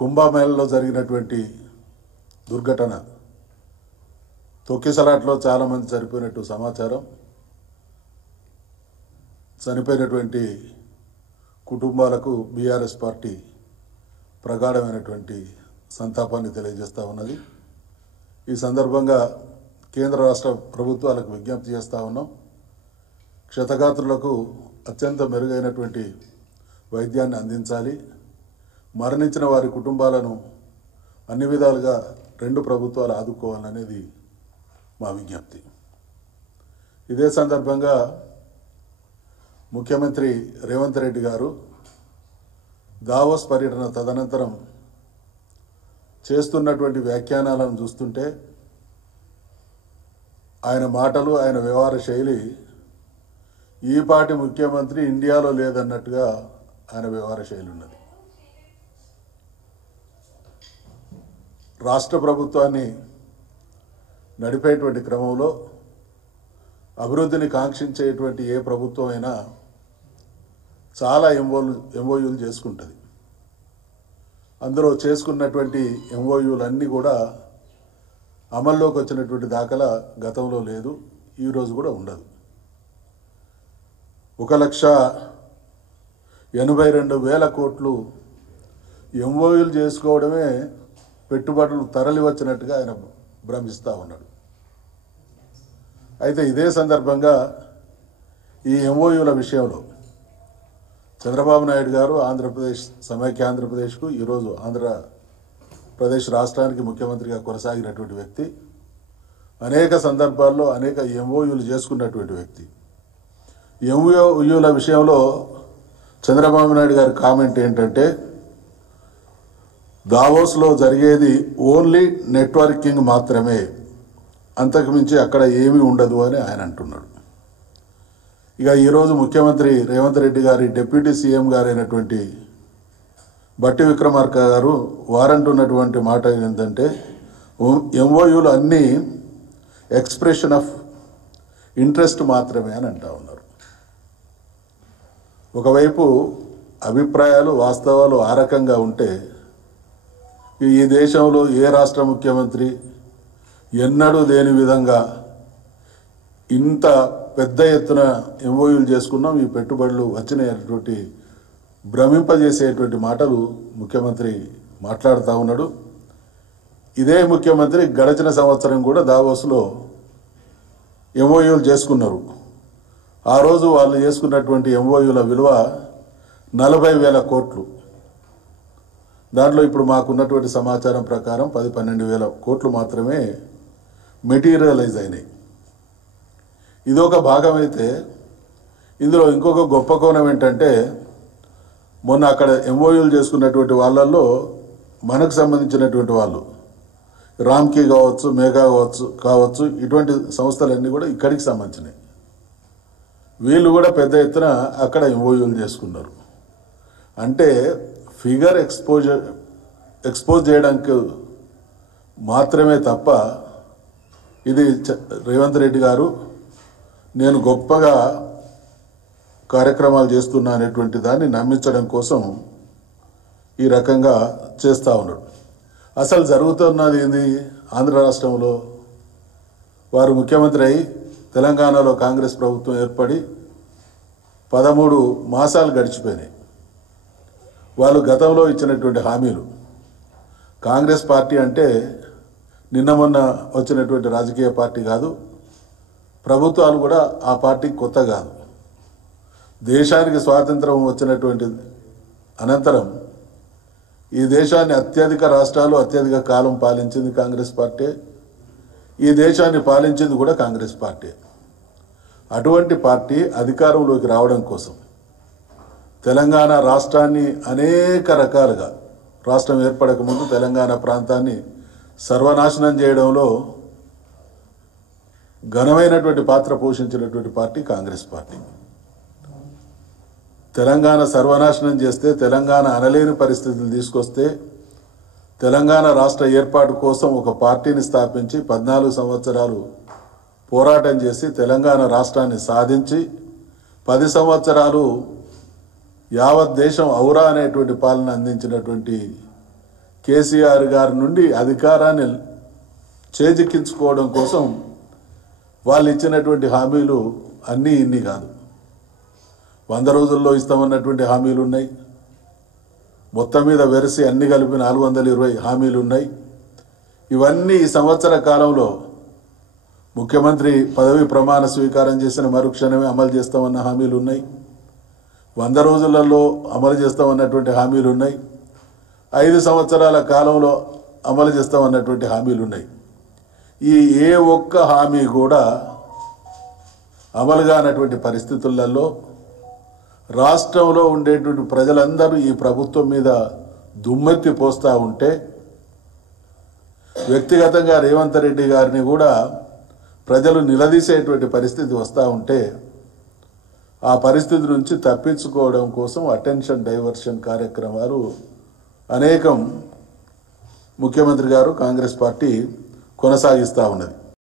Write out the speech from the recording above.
కుంభమేళలో జరిగినటువంటి దుర్ఘటన తొక్కిసలాట్లో చాలామంది చనిపోయినట్టు సమాచారం. చనిపోయినటువంటి కుటుంబాలకు బీఆర్ఎస్ పార్టీ ప్రగాఢమైనటువంటి సంతాపాన్ని తెలియజేస్తూ ఉన్నది. ఈ సందర్భంగా కేంద్ర రాష్ట్ర ప్రభుత్వాలకు విజ్ఞప్తి చేస్తూ ఉన్నాం. క్షతగాత్రులకు అత్యంత మెరుగైనటువంటి వైద్యాన్ని అందించాలి. మరణించిన వారి కుటుంబాలను అన్ని విధాలుగా రెండు ప్రభుత్వాలు ఆదుకోవాలనేది మా విజ్ఞప్తి. ఇదే సందర్భంగా ముఖ్యమంత్రి రేవంత్ రెడ్డి గారు దావోస్ పర్యటన తదనంతరం చేస్తున్నటువంటి వ్యాఖ్యానాలను చూస్తుంటే ఆయన మాటలు, ఆయన వ్యవహార శైలి ఈపాటి ముఖ్యమంత్రి ఇండియాలో లేదన్నట్టుగా ఆయన వ్యవహార శైలి ఉన్నది. రాష్ట్ర ప్రభుత్వాన్ని నడిపేటువంటి క్రమంలో అభివృద్ధిని కాంక్షించేటువంటి ఏ ప్రభుత్వం అయినా చాలా ఎంఓయూలు చేసుకుంటుంది. అందులో చేసుకున్నటువంటి ఎంఓయూలన్నీ కూడా అమల్లోకి వచ్చినటువంటి దాఖలా గతంలో లేదు, ఈరోజు కూడా ఉండదు. 1,82,000 కోట్లు ఎంఓయూలు చేసుకోవడమే పెట్టుబడులు తరలి వచ్చినట్టుగా ఆయన భ్రమిస్తూ ఉన్నాడు. అయితే ఇదే సందర్భంగా ఈ ఎంఓయూల విషయంలో చంద్రబాబు నాయుడు గారు ఆంధ్రప్రదేశ్ సమైక్య ఆంధ్రప్రదేశ్కు ఈరోజు ఆంధ్రప్రదేశ్ రాష్ట్రానికి ముఖ్యమంత్రిగా కొనసాగినటువంటి వ్యక్తి, అనేక సందర్భాల్లో అనేక ఎంఓయూలు చేసుకున్నటువంటి వ్యక్తి. ఎంఓయూల విషయంలో చంద్రబాబు నాయుడు గారి కామెంట్ ఏంటంటే, దావోస్లో జరిగేది ఓన్లీ నెట్వర్కింగ్ మాత్రమే, అంతకుమించి అక్కడ ఏమీ ఉండదు అని ఆయన అంటున్నాడు. ఇక ఈరోజు ముఖ్యమంత్రి రేవంత్ రెడ్డి గారి డిప్యూటీ సీఎం గారైనటువంటి బట్టి విక్రమార్క గారు వారంటున్నటువంటి మాట ఏంటంటే, ఎంఓయూలు అన్నీ ఎక్స్ప్రెషన్ ఆఫ్ ఇంట్రెస్ట్ మాత్రమే అని అంటూ ఉన్నారు. ఒకవైపు అభిప్రాయాలు, వాస్తవాలు ఆ రకంగా ఉంటే ఈ దేశంలో ఏ రాష్ట్ర ముఖ్యమంత్రి ఎన్నడూ లేని విధంగా ఇంత పెద్ద ఎత్తున ఎంఓయూలు చేసుకున్నాం, ఈ పెట్టుబడులు వచ్చినటువంటి భ్రమింపజేసేటువంటి మాటలు ముఖ్యమంత్రి మాట్లాడుతూ ఉన్నాడు. ఇదే ముఖ్యమంత్రి గడిచిన సంవత్సరం కూడా దావోస్లో ఎంఓయూలు చేసుకున్నారు. ఆ రోజు వాళ్ళు చేసుకున్నటువంటి ఎంఓయూల విలువ 40,000 కోట్లు. దాంట్లో ఇప్పుడు మాకున్నటువంటి సమాచారం ప్రకారం 10-12,000 కోట్లు మాత్రమే మెటీరియలైజ్ అయినాయి. ఇదొక భాగం అయితే, ఇందులో ఇంకొక గొప్ప కోణం ఏంటంటే, మొన్న అక్కడ ఎంఓయూలు చేసుకున్నటువంటి వాళ్ళల్లో మనకు సంబంధించినటువంటి వాళ్ళు రామ్కీ కావచ్చు, మేఘా కావచ్చు ఇటువంటి సంస్థలన్నీ కూడా ఇక్కడికి సంబంధించినవి. వీళ్ళు కూడా పెద్ద ఎత్తున అక్కడ ఎంఓయూలు చేసుకున్నారు. అంటే ఫిగర్ ఎక్స్పోజ్ చేయడానికి మాత్రమే తప్ప, ఇది రేవంత్ రెడ్డి గారు నేను గొప్పగా కార్యక్రమాలు చేస్తున్నా అనేటువంటి దాన్ని నమ్మించడం కోసం ఈ రకంగా చేస్తూ ఉన్నాడు. అసలు జరుగుతున్నది ఏంది? ఆంధ్ర రాష్ట్రంలో వారు ముఖ్యమంత్రి అయి తెలంగాణలో కాంగ్రెస్ ప్రభుత్వం ఏర్పడి 13 మాసాలు గడిచిపోయినాయి. వాళ్ళు గతంలో ఇచ్చినటువంటి హామీలు, కాంగ్రెస్ పార్టీ అంటే నిన్న మొన్న వచ్చినటువంటి రాజకీయ పార్టీ కాదు, ప్రభుత్వాలు కూడా ఆ పార్టీకి కొత్త కాదు. దేశానికి స్వాతంత్రం వచ్చినటువంటి అనంతరం ఈ దేశాన్ని అత్యధిక రాష్ట్రాలు అత్యధిక కాలం పాలించింది కాంగ్రెస్ పార్టీ. ఈ దేశాన్ని పాలించింది కూడా కాంగ్రెస్ పార్టీ. అటువంటి పార్టీ అధికారంలోకి రావడం కోసం తెలంగాణ రాష్ట్రాన్ని అనేక రకాలుగా, రాష్ట్రం ఏర్పడక ముందు తెలంగాణ ప్రాంతాన్ని సర్వనాశనం చేయడంలో ఘనమైనటువంటి పాత్ర పోషించినటువంటి పార్టీ కాంగ్రెస్ పార్టీ. తెలంగాణ సర్వనాశనం చేస్తే, తెలంగాణ అనలేని పరిస్థితులు తీసుకొస్తే, తెలంగాణ రాష్ట్ర ఏర్పాటు కోసం ఒక పార్టీని స్థాపించి 14 సంవత్సరాలు పోరాటం చేసి తెలంగాణ రాష్ట్రాన్ని సాధించి 10 సంవత్సరాలు యావత్ దేశం ఔరా అనేటువంటి పాలన అందించినటువంటి కేసీఆర్ గారి నుండి అధికారాన్ని చేజిక్కించుకోవడం కోసం వాళ్ళు ఇచ్చినటువంటి హామీలు అన్నీ ఇన్ని కాదు. 100 రోజుల్లో ఇస్తామన్నటువంటి హామీలు ఉన్నాయి. మొత్తం మీద వెరసి అన్ని కలిపి 420 హామీలు ఉన్నాయి. ఇవన్నీ ఈ సంవత్సర కాలంలో ముఖ్యమంత్రి పదవి ప్రమాణ స్వీకారం చేసిన మరుక్షణమే అమలు చేస్తామన్న హామీలు ఉన్నాయి. 100 రోజులలో అమలు చేస్తామన్నటువంటి హామీలు ఉన్నాయి. 5 సంవత్సరాల కాలంలో అమలు చేస్తామన్నటువంటి హామీలు ఉన్నాయి. ఈ ఏ ఒక్క హామీ కూడా అమలు కానటువంటి పరిస్థితులలో రాష్ట్రంలో ఉండేటువంటి ప్రజలందరూ ఈ ప్రభుత్వం మీద దుమ్మెత్తి పోస్తూ ఉంటే, వ్యక్తిగతంగా రేవంత్ రెడ్డి గారిని కూడా ప్రజలు నిలదీసేటువంటి పరిస్థితి వస్తూ ఉంటే, ఆ పరిస్థితి నుంచి తప్పించుకోవడం కోసం అటెన్షన్ డైవర్షన్ కార్యక్రమాలు అనేకం ముఖ్యమంత్రి గారు కాంగ్రెస్ పార్టీ కొనసాగిస్తూ ఉన్నది.